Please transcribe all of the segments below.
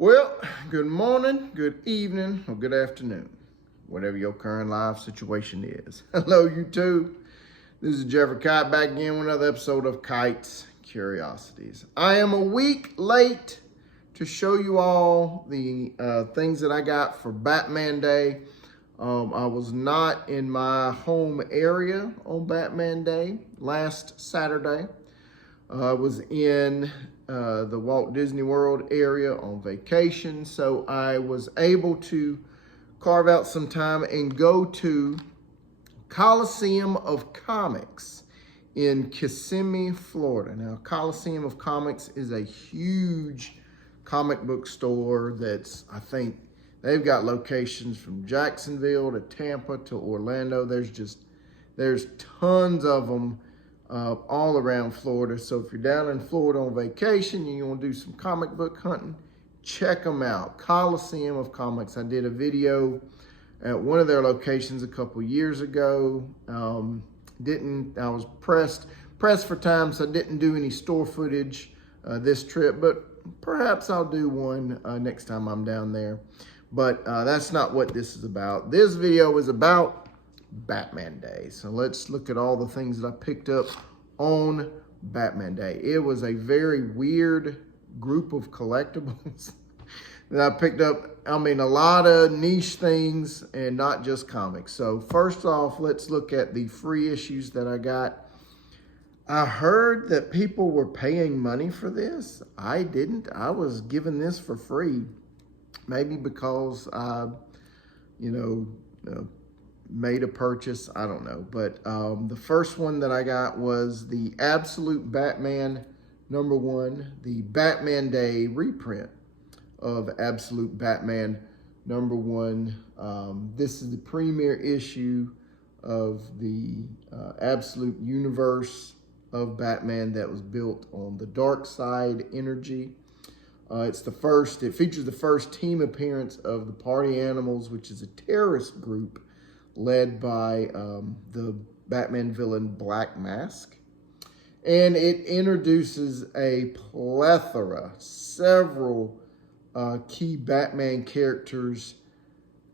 Well, good morning, good evening, or good afternoon, whatever your current life situation is. Hello, YouTube. This is Jeffrey Kite back again with another episode of Kite's Curiosities. I am a week late to show you all the things that I got for Batman Day. I was not in my home area on Batman Day last Saturday. I was in the Walt Disney World area on vacation, so I was able to carve out some time and go to Coliseum of Comics in Kissimmee, Florida. Now, Coliseum of Comics is a huge comic book store that's, I think, they've got locations from Jacksonville to Tampa to Orlando. There's tons of them all around Florida. So if you're down in Florida on vacation and you want to do some comic book hunting, check them out. Coliseum of Comics. I did a video at one of their locations a couple years ago. I was pressed for time, so I didn't do any store footage this trip, but perhaps I'll do one next time I'm down there. But that's not what this is about. This video is about Batman Day. So let's look at all the things that I picked up on Batman Day. It was a very weird group of collectibles that I picked up. I mean, a lot of niche things and not just comics. So first off, let's look at the free issues that I got. I heard that people were paying money for this. I didn't. I was given this for free. Maybe because I, made a purchase, I don't know. But the first one that I got was the Absolute Batman #1, the Batman Day reprint of Absolute Batman #1. This is the premiere issue of the Absolute Universe of Batman that was built on the Darkseid energy. It features the first team appearance of the Party Animals, which is a terrorist group led by the Batman villain Black Mask. And it introduces a several key Batman characters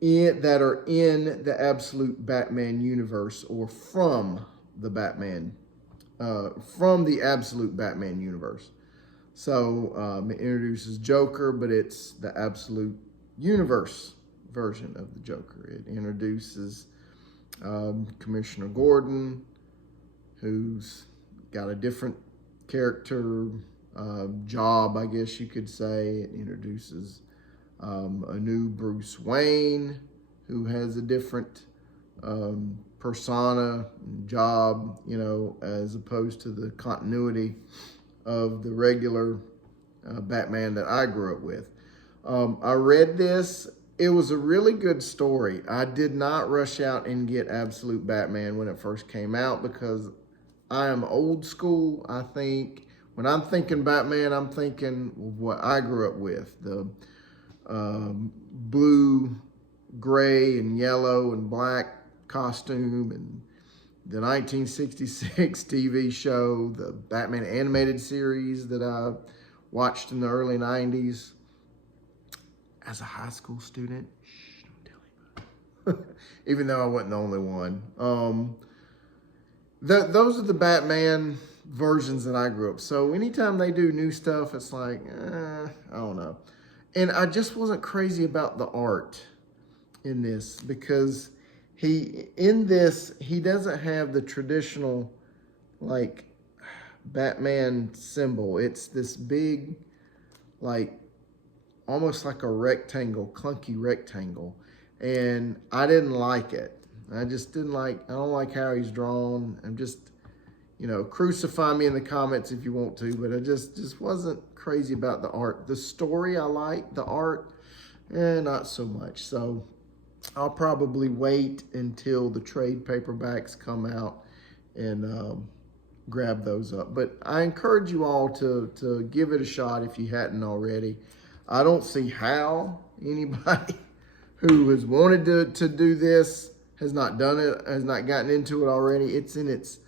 that are in the Absolute Batman universe, or from the Absolute Batman universe. So it introduces Joker, but it's the Absolute Universe version of the Joker. It introduces Commissioner Gordon, who's got a different character job, I guess you could say. It introduces a new Bruce Wayne, who has a different persona and job, as opposed to the continuity of the regular Batman that I grew up with. I read this. It was a really good story. I did not rush out and get Absolute Batman when it first came out because I am old school. I think when I'm thinking Batman, I'm thinking what I grew up with. The blue, gray, and yellow, and black costume, and the 1966 TV show, the Batman animated series that I watched in the early 90s. As a high school student, don't tell anybody. Even though I wasn't the only one. Those are the Batman versions that I grew up. So anytime they do new stuff, it's like, I don't know. And I just wasn't crazy about the art in this, because he doesn't have the traditional, like, Batman symbol. It's this big, like, almost like a rectangle, clunky rectangle. And I didn't like it. I don't like how he's drawn. I'm just, crucify me in the comments if you want to, but I just wasn't crazy about the art. The story I like, the art, not so much. So I'll probably wait until the trade paperbacks come out and grab those up. But I encourage you all to give it a shot if you hadn't already. I don't see how anybody who has wanted to do this has not done it, has not gotten into it already. It's in its,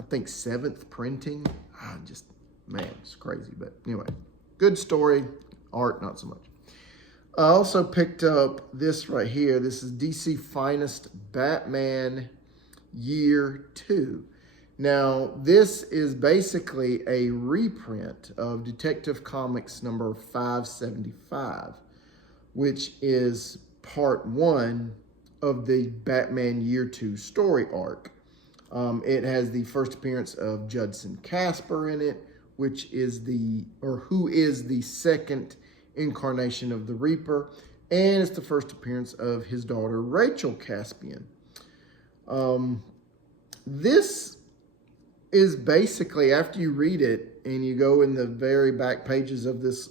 I think, 7th printing. Man, it's crazy. But anyway, good story. Art, not so much. I also picked up this right here. This is DC Finest Batman Year 2. Now, this is basically a reprint of Detective Comics number 575, which is part 1 of the Batman Year 2 story arc. It has the first appearance of Judson Casper in it, who is the second incarnation of the Reaper, and it's the first appearance of his daughter Rachel Caspian. This is basically, after you read it and you go in the very back pages of this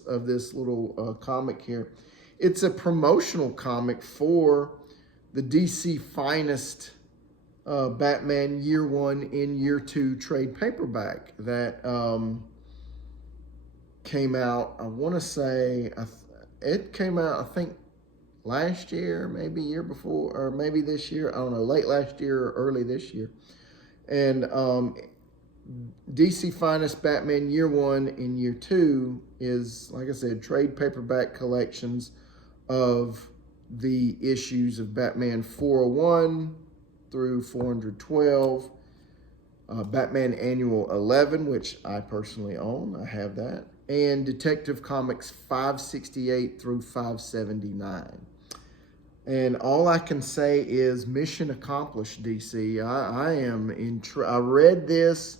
little comic here, it's a promotional comic for the DC Finest Batman Year 1 in Year 2 trade paperback that came out, I want to say, it came out, I think, last year, maybe year before, or maybe this year. I don't know, late last year or early this year. And DC Finest Batman Year 1 and Year 2 is, like I said, trade paperback collections of the issues of Batman 401 through 412, Batman Annual 11, which I personally own, I have that, and Detective Comics 568 through 579. And all I can say is mission accomplished, DC. I read this,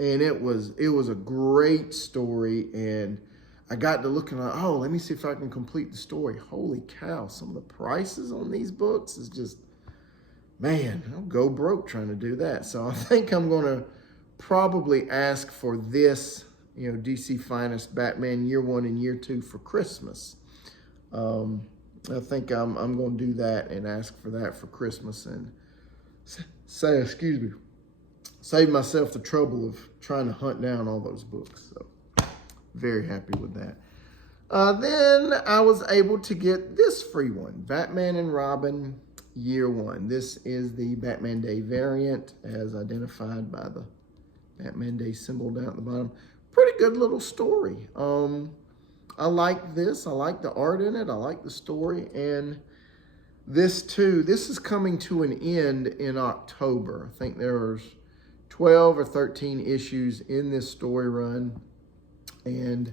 and it was a great story, and I got to looking at, let me see if I can complete the story. Holy cow, some of the prices on these books is just, man, I'll go broke trying to do that. So I think I'm going to probably ask for this, DC Finest Batman Year 1 and Year 2 for Christmas. I think I'm going to do that and ask for that for Christmas and save myself the trouble of trying to hunt down all those books. So very happy with that. Then I was able to get this free one, Batman and Robin Year 1. This is the Batman Day variant as identified by the Batman Day symbol down at the bottom. Pretty good little story. I like this. I like the art in it. I like the story. And this too, this is coming to an end in October. I think there's 12 or 13 issues in this story run. And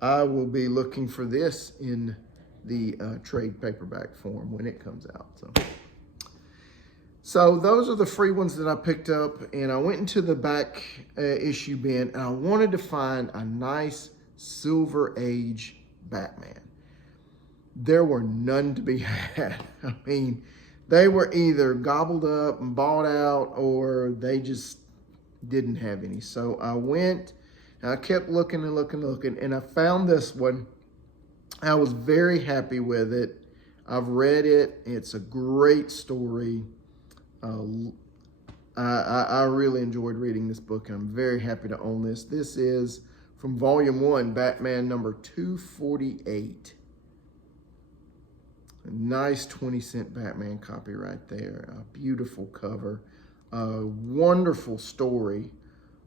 I will be looking for this in the trade paperback form when it comes out. So those are the free ones that I picked up, and I went into the back issue bin, and I wanted to find a nice Silver Age Batman. There were none to be had. I mean, they were either gobbled up and bought out, or they just didn't have any. So I went, and I kept looking and looking and looking, and I found this one. I was very happy with it. I've read it. It's a great story. I really enjoyed reading this book, and I'm very happy to own this. This is from Volume 1, Batman number 248. A nice 20-cent Batman copy right there. A beautiful cover. A wonderful story.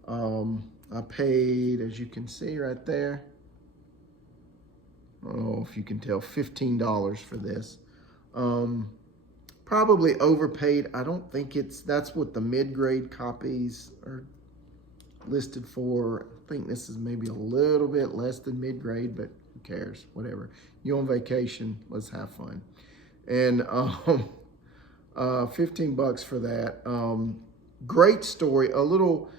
I paid, as you can see right there, if you can tell, $15 for this. Probably overpaid. I don't think that's what the mid-grade copies are listed for. I think this is maybe a little bit less than mid-grade, but who cares? Whatever. You on vacation, let's have fun. And $15 for that. Great story. A little,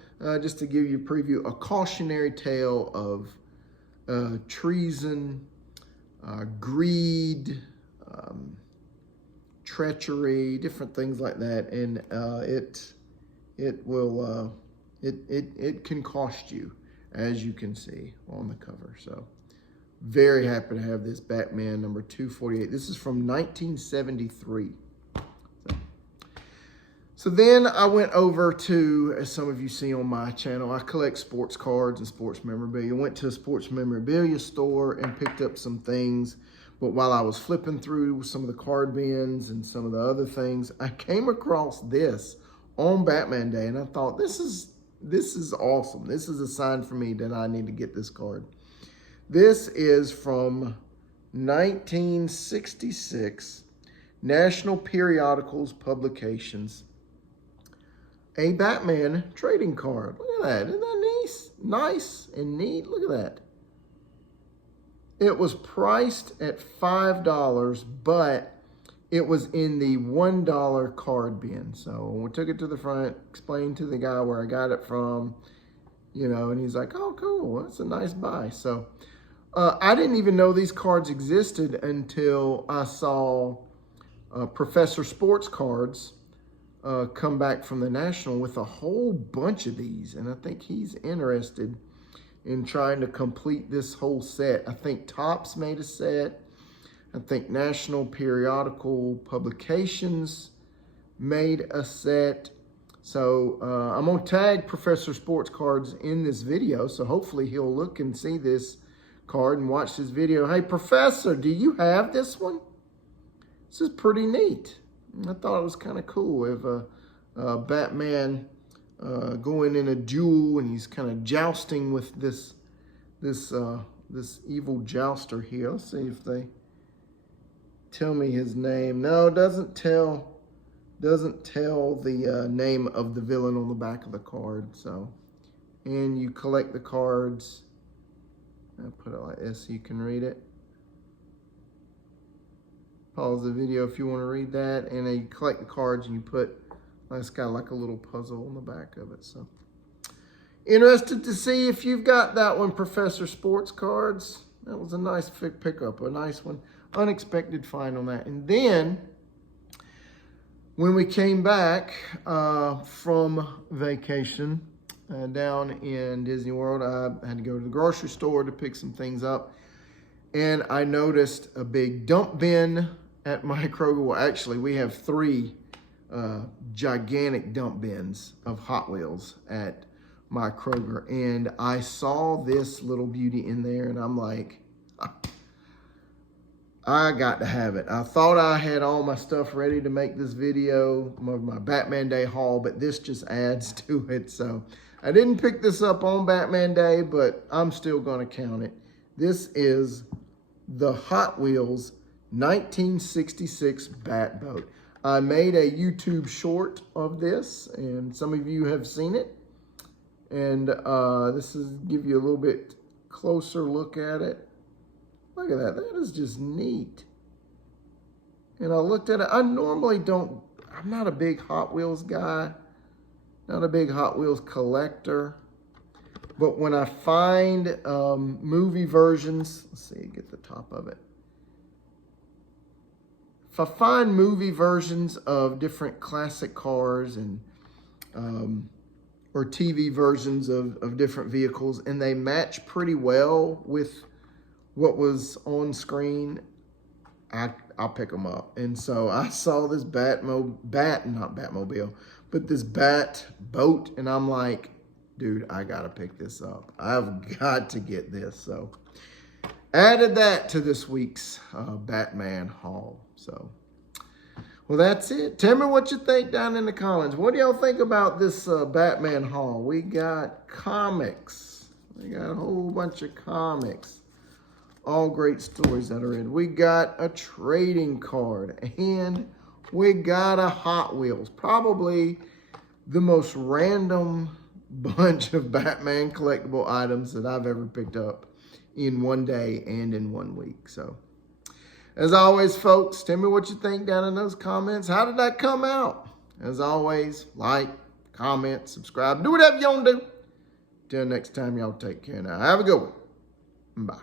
just to give you a preview, a cautionary tale of treason, greed, treachery, different things like that, and it can cost you, as you can see on the cover. So very happy to have this Batman number 248. This is from 1973. So then I went over to, as some of you see on my channel, I collect sports cards and sports memorabilia. Went to a sports memorabilia store and picked up some things. But while I was flipping through some of the card bins and some of the other things, I came across this on Batman Day, and I thought, this is awesome. This is a sign for me that I need to get this card. This is from 1966 National Periodicals Publications. A Batman trading card. Look at that. Isn't that nice? Nice and neat. Look at that. It was priced at $5, but it was in the $1 card bin. So we took it to the front, explained to the guy where I got it from, you know, and he's like, oh, cool. That's a nice buy. So I didn't even know these cards existed until I saw Professor Sports Cards come back from the National with a whole bunch of these. And I think he's interested in trying to complete this whole set. I think Topps made a set. I think National Periodical Publications made a set. So I'm gonna tag Professor Sports Cards in this video. So hopefully he'll look and see this card and watch this video. Hey, Professor, do you have this one? This is pretty neat. I thought it was kind of cool if Batman going in a duel and he's kind of jousting with this evil jouster here. Let's see if they tell me his name. No, it doesn't tell the name of the villain on the back of the card. So, and you collect the cards. I'll put it like this so you can read it. Pause the video if you want to read that. And then you collect the cards and you put, it's got like a little puzzle on the back of it. So, interested to see if you've got that one, Professor Sports Cards. That was a nice pickup, a nice one. Unexpected find on that. And then, when we came back from vacation, down in Disney World, I had to go to the grocery store to pick some things up, and I noticed a big dump bin at my Kroger. Well, actually, we have 3 gigantic dump bins of Hot Wheels at my Kroger, and I saw this little beauty in there, and I'm like, I got to have it. I thought I had all my stuff ready to make this video, my Batman Day haul, but this just adds to it. So I didn't pick this up on Batman Day, but I'm still going to count it. This is the Hot Wheels 1966 Batboat. I made a YouTube short of this, and some of you have seen it. And this is give you a little bit closer look at it. Look at that. That is just neat. And I looked at it. I normally don't, I'm not a big Hot Wheels guy. Not a big Hot Wheels collector. But when I find movie versions, let's see, get the top of it. If I find movie versions of different classic cars and or TV versions of different vehicles, and they match pretty well with what was on screen, I'll pick them up. And so I saw this not Batmobile, but this Bat boat, and I'm like, dude, I gotta pick this up. I've got to get this. So added that to this week's Batman haul. So, well, that's it. Tell me what you think down in the comments. What do y'all think about this Batman haul? We got comics. We got a whole bunch of comics. All great stories that are in. We got a trading card, and we got a Hot Wheels. Probably the most random bunch of Batman collectible items that I've ever picked up in one day and in 1 week. So, as always, folks, tell me what you think down in those comments. How did that come out? As always, like, comment, subscribe. Do whatever you want to do. Till next time, y'all take care now. Have a good one. Bye.